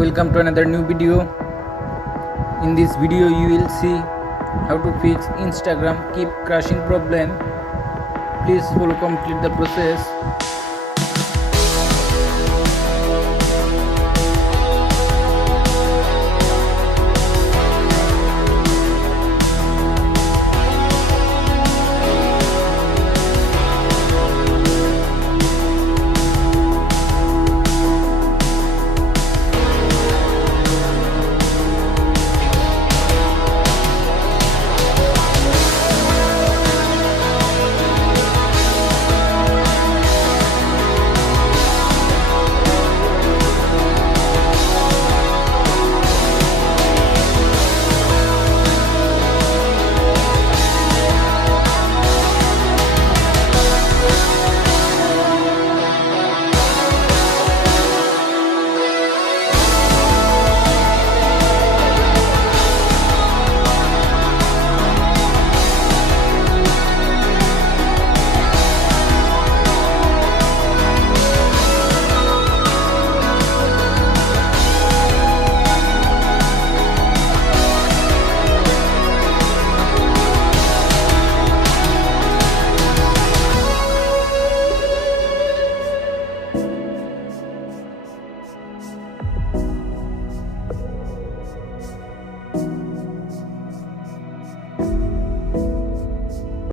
Welcome to another new video. In this video you will see how to fix Instagram keep crashing problem. Please follow complete the process.